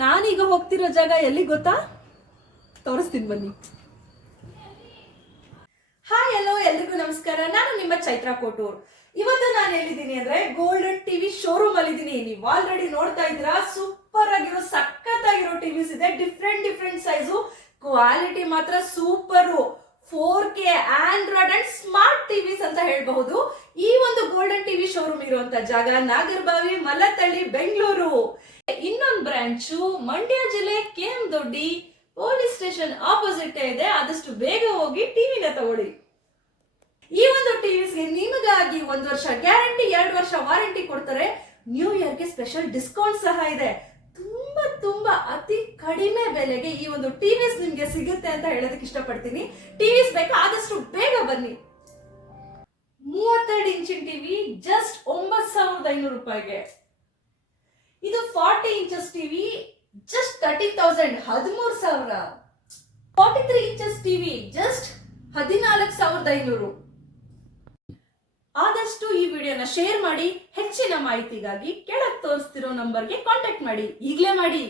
ನಾನೀಗ ಹೋಗ್ತಿರೋ ಜಾಗ ಎಲ್ಲಿ ಗೊತ್ತಾ? ತೋರಿಸ್ತೀನಿ ಬನ್ನಿ. ಹಾಯ್ ಎಲ್ಲೋ, ಎಲ್ರಿಗೂ ನಮಸ್ಕಾರ. ನಾನು ನಿಮ್ಮ ಚೈತ್ರ ಕೋಟೂರ್. ಇವತ್ತು ನಾನು ಎಲ್ಲಿದ್ದೀನಿ ಅಂದ್ರೆ ಗೋಲ್ಡನ್ ಟಿವಿ ಶೋರೂಮ್ ಅಲ್ಲಿ ಇದ್ದೀನಿ. ನೀವು ಆಲ್ರೆಡಿ ನೋಡ್ತಾ ಇದ್ದೀರಾ, ಸೂಪರ್ ಆಗಿರೋ ಸಖತ್ತಾಗಿರೋ ಟಿವಿಸ್ ಇದೆ. ಡಿಫ್ರೆಂಟ್ ಸೈಜು, ಕ್ವಾಲಿಟಿ ಮಾತ್ರ super. 4K Android and smart TVs ಅಂತ ಹೇಳಬಹುದು. ಈ ಒಂದು ಗೋಲ್ಡನ್ ಟಿವಿ ಶೋರೂಮ್ ಇರುವಂತ ಜಾಗ ನಾಗರಬಾವಿ, ಮಲ್ಲತ್ತಳ್ಳಿ, ಬೆಂಗಳೂರು. ಇನ್ನೊಂದು ಬ್ರಾಂಚು ಮಂಡ್ಯ ಜಿಲ್ಲೆ KM ದೊಡ್ಡಿ ಪೊಲೀಸ್ ಸ್ಟೇಷನ್ ಆಪೋಸಿಟ್ ಇದೆ. ಆದಷ್ಟು ಬೇಗ ಹೋಗಿ ಟಿವಿನ ತಗೊಳ್ಳಿ. ಈ ಒಂದು ಟಿವಿಸ್ಗೆ ನಿಮಗಾಗಿ 1 ವರ್ಷ ಗ್ಯಾರಂಟಿ, 2 ವರ್ಷ ವಾರಂಟಿ ಕೊಡ್ತಾರೆ. ನ್ಯೂ ಇಯರ್ಗೆ ಸ್ಪೆಷಲ್ ಡಿಸ್ಕೌಂಟ್ ಸಹ ಇದೆ. ತುಂಬಾ ಅತಿ ಕಡಿಮೆ ಬೆಲೆಗೆ ಈ ಒಂದು ಟಿವಿಸ್ ನಿಮ್ಗೆ ಸಿಗುತ್ತೆ ಅಂತ ಹೇಳೋದಕ್ಕೆ ಇಷ್ಟಪಡ್ತೀನಿ. ಟಿವಿಸ್ ಬೇಕಾ? ಆದಷ್ಟು ಬೇಗ ಬನ್ನಿ. 32 ಇಂಚಿನ ಟಿವಿ ಜಸ್ಟ್ 9,500 ರೂಪಾಯಿಗೆ. ಇದು 40 inches TV just 30,000, 13,000. 43 inches TV just 14,500. ಆದಷ್ಟು ಈ ವಿಡಿಯೋನ ಶೇರ್ ಮಾಡಿ. ಹೆಚ್ಚಿನ ಮಾಹಿತಿಗಾಗಿ ಕೆಳಗೆ ತೋರಿಸ್ತಿರೋ ನಂಬರ್ಗೆ ಕಾಂಟ್ಯಾಕ್ಟ್ ಮಾಡಿ. ಈಗಲೇ ಮಾಡಿ.